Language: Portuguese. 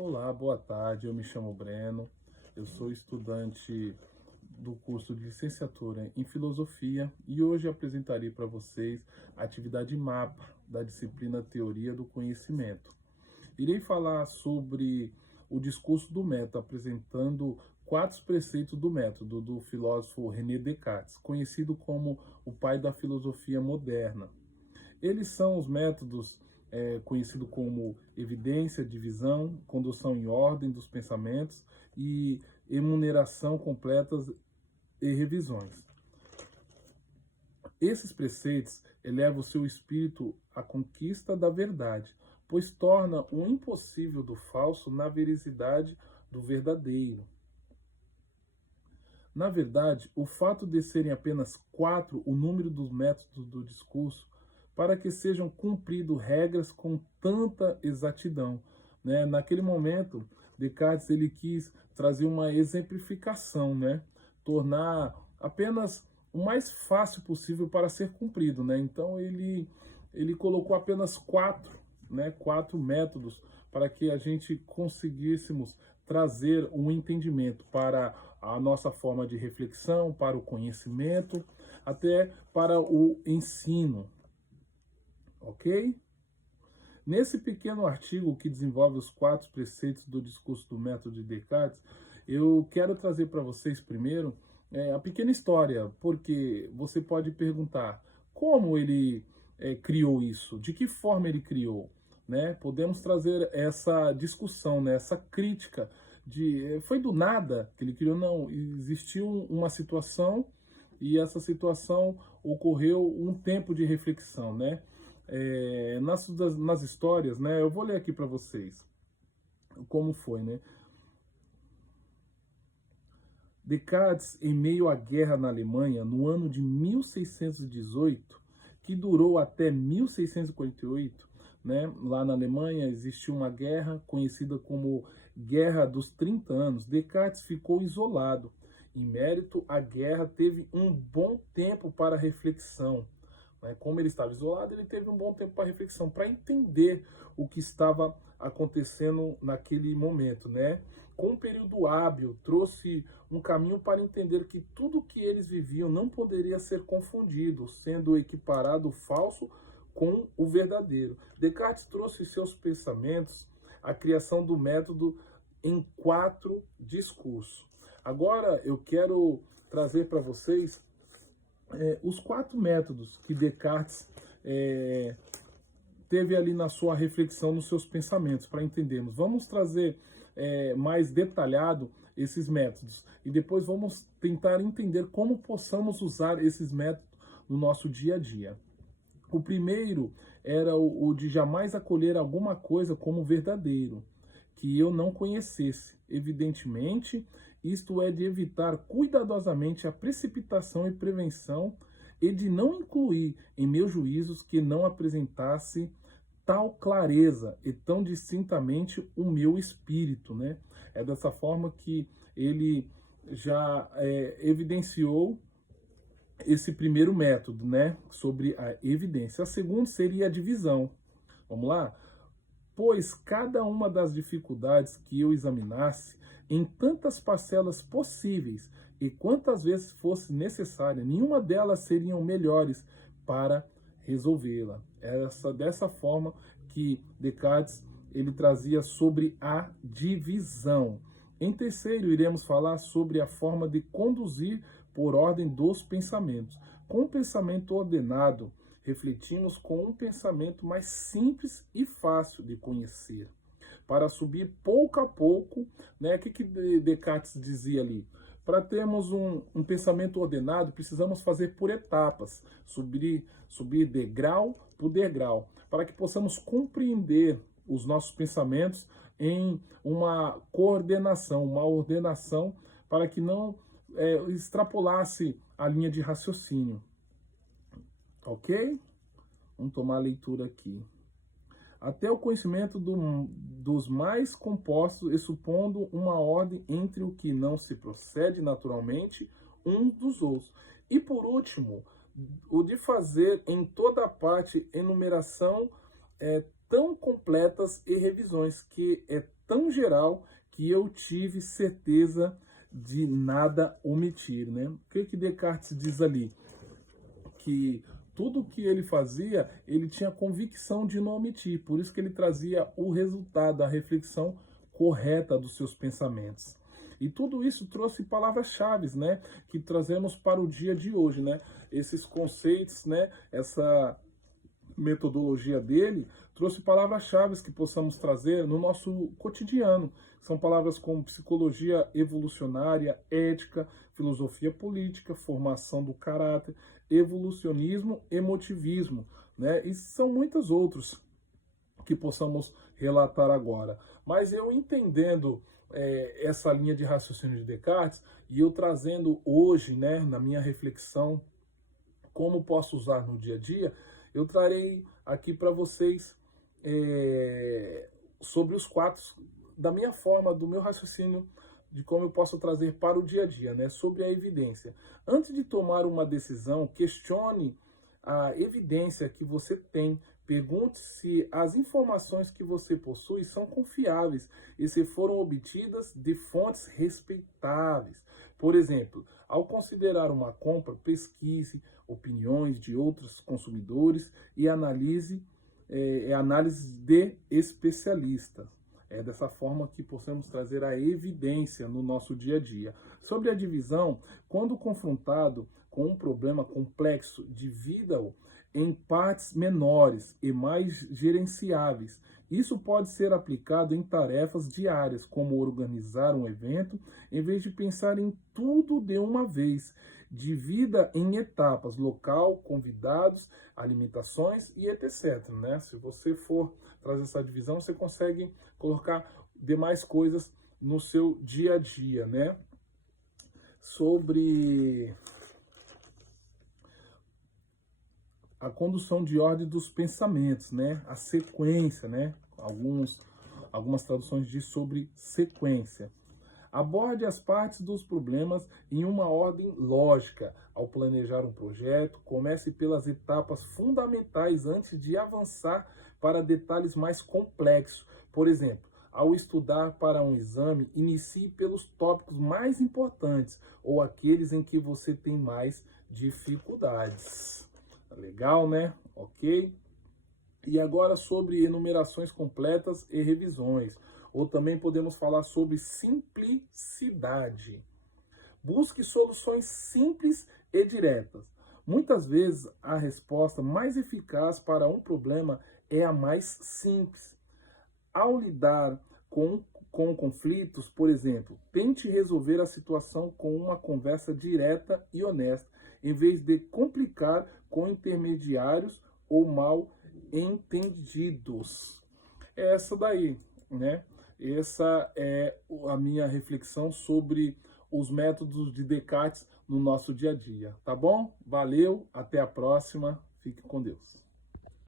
Olá, boa tarde. Eu me chamo Breno. Eu sou estudante do curso de licenciatura em filosofia e hoje apresentarei para vocês a atividade mapa da disciplina Teoria do Conhecimento. Irei falar sobre o discurso do método, apresentando quatro preceitos do método do filósofo René Descartes, conhecido como o pai da filosofia moderna. Eles são os métodos conhecidos como evidência, divisão, condução em ordem dos pensamentos e enumeração completas e revisões. Esses preceitos elevam o seu espírito à conquista da verdade, pois torna o impossível do falso na veracidade do verdadeiro. Na verdade, o fato de serem apenas quatro o número dos métodos do discurso para que sejam cumpridas regras com tanta exatidão. Né? Naquele momento, Descartes ele quis trazer uma exemplificação, né? Tornar apenas o mais fácil possível para ser cumprido. Né? Então ele colocou apenas quatro, né? Quatro métodos para que a gente conseguíssemos trazer um entendimento para a nossa forma de reflexão, para o conhecimento, até para o ensino. Ok? Nesse pequeno artigo que desenvolve os quatro preceitos do discurso do método de Descartes, eu quero trazer para vocês primeiro a pequena história, porque você pode perguntar como ele criou isso, de que forma ele criou, né? Podemos trazer essa discussão, né? Essa crítica de foi do nada que ele criou, não, existiu uma situação e essa situação ocorreu um tempo de reflexão, né? Nas histórias, né? Eu vou ler aqui para vocês como foi, né? Descartes, em meio à guerra na Alemanha, no ano de 1618, que durou até 1648, né? Lá na Alemanha existiu uma guerra conhecida como Guerra dos 30 Anos. Descartes ficou isolado. Em mérito à guerra, teve um bom tempo para reflexão. Como ele estava isolado, ele teve um bom tempo para reflexão, para entender o que estava acontecendo naquele momento, né? Com um período hábil, trouxe um caminho para entender que tudo que eles viviam não poderia ser confundido, sendo equiparado o falso com o verdadeiro. Descartes trouxe seus pensamentos à criação do método em quatro discursos. Agora eu quero trazer para vocês os quatro métodos que Descartes teve ali na sua reflexão, nos seus pensamentos, para entendermos. Vamos trazer mais detalhado esses métodos e depois vamos tentar entender como possamos usar esses métodos no nosso dia a dia. O primeiro era o de jamais acolher alguma coisa como verdadeiro, que eu não conhecesse. Evidentemente, isto é de evitar cuidadosamente a precipitação e prevenção e de não incluir em meus juízos que não apresentasse tal clareza e tão distintamente o meu espírito, né? É dessa forma que ele já evidenciou esse primeiro método, né? Sobre a evidência. A segunda seria a divisão. Vamos lá? Pois cada uma das dificuldades que eu examinasse em tantas parcelas possíveis e quantas vezes fosse necessária, nenhuma delas seriam melhores para resolvê-la. Era dessa forma que Descartes ele trazia sobre a divisão. Em terceiro, iremos falar sobre a forma de conduzir por ordem dos pensamentos. Com o pensamento ordenado, refletimos com um pensamento mais simples e fácil de conhecer. Para subir pouco a pouco, né? O que Descartes dizia ali? Para termos um pensamento ordenado, precisamos fazer por etapas, subir degrau por degrau, para que possamos compreender os nossos pensamentos em uma coordenação, uma ordenação, para que não extrapolasse a linha de raciocínio. Ok? Vamos tomar a leitura aqui. Até o conhecimento dos mais compostos e supondo uma ordem entre o que não se procede naturalmente uns dos outros. E por último, o de fazer em toda parte enumeração tão completas e revisões, que é tão geral que eu tive certeza de nada omitir, né? O que Descartes diz ali? Que tudo que ele fazia, ele tinha convicção de não omitir, por isso que ele trazia o resultado, a reflexão correta dos seus pensamentos. E tudo isso trouxe palavras-chave, né, que trazemos para o dia de hoje, né? Esses conceitos, né, essa metodologia dele trouxe palavras-chave que possamos trazer no nosso cotidiano. São palavras como psicologia evolucionária, ética, filosofia política, formação do caráter, evolucionismo, emotivismo, né? E são muitos outros que possamos relatar agora. Mas eu entendendo essa linha de raciocínio de Descartes e eu trazendo hoje, né, na minha reflexão, como posso usar no dia a dia, eu trarei aqui para vocês sobre os quatro, da minha forma, do meu raciocínio, de como eu posso trazer para o dia a dia, né, sobre a evidência. Antes de tomar uma decisão, questione a evidência que você tem. Pergunte se as informações que você possui são confiáveis e se foram obtidas de fontes respeitáveis. Por exemplo, ao considerar uma compra, pesquise opiniões de outros consumidores e analise de especialistas. É dessa forma que possamos trazer a evidência no nosso dia a dia. Sobre a divisão, quando confrontado com um problema complexo, divida-o em partes menores e mais gerenciáveis. Isso pode ser aplicado em tarefas diárias, como organizar um evento, em vez de pensar em tudo de uma vez. Divida em etapas: local, convidados, alimentações e etc. Né? Se você for trazer essa divisão, você consegue colocar demais coisas no seu dia a dia, né? Sobre a condução de ordem dos pensamentos, né? A sequência, né? Algumas traduções dizem sobre sequência. Aborde as partes dos problemas em uma ordem lógica. Ao planejar um projeto, comece pelas etapas fundamentais antes de avançar para detalhes mais complexos. Por exemplo, ao estudar para um exame, inicie pelos tópicos mais importantes ou aqueles em que você tem mais dificuldades. Legal, né? Ok? E agora sobre enumerações completas e revisões. Ou também podemos falar sobre simplicidade. Busque soluções simples e diretas. Muitas vezes a resposta mais eficaz para um problema é a mais simples. Ao lidar com conflitos, por exemplo, tente resolver a situação com uma conversa direta e honesta, em vez de complicar com intermediários ou mal entendidos. É essa daí, né? Essa é a minha reflexão sobre os métodos de Descartes no nosso dia a dia, tá bom? Valeu, até a próxima, fique com Deus.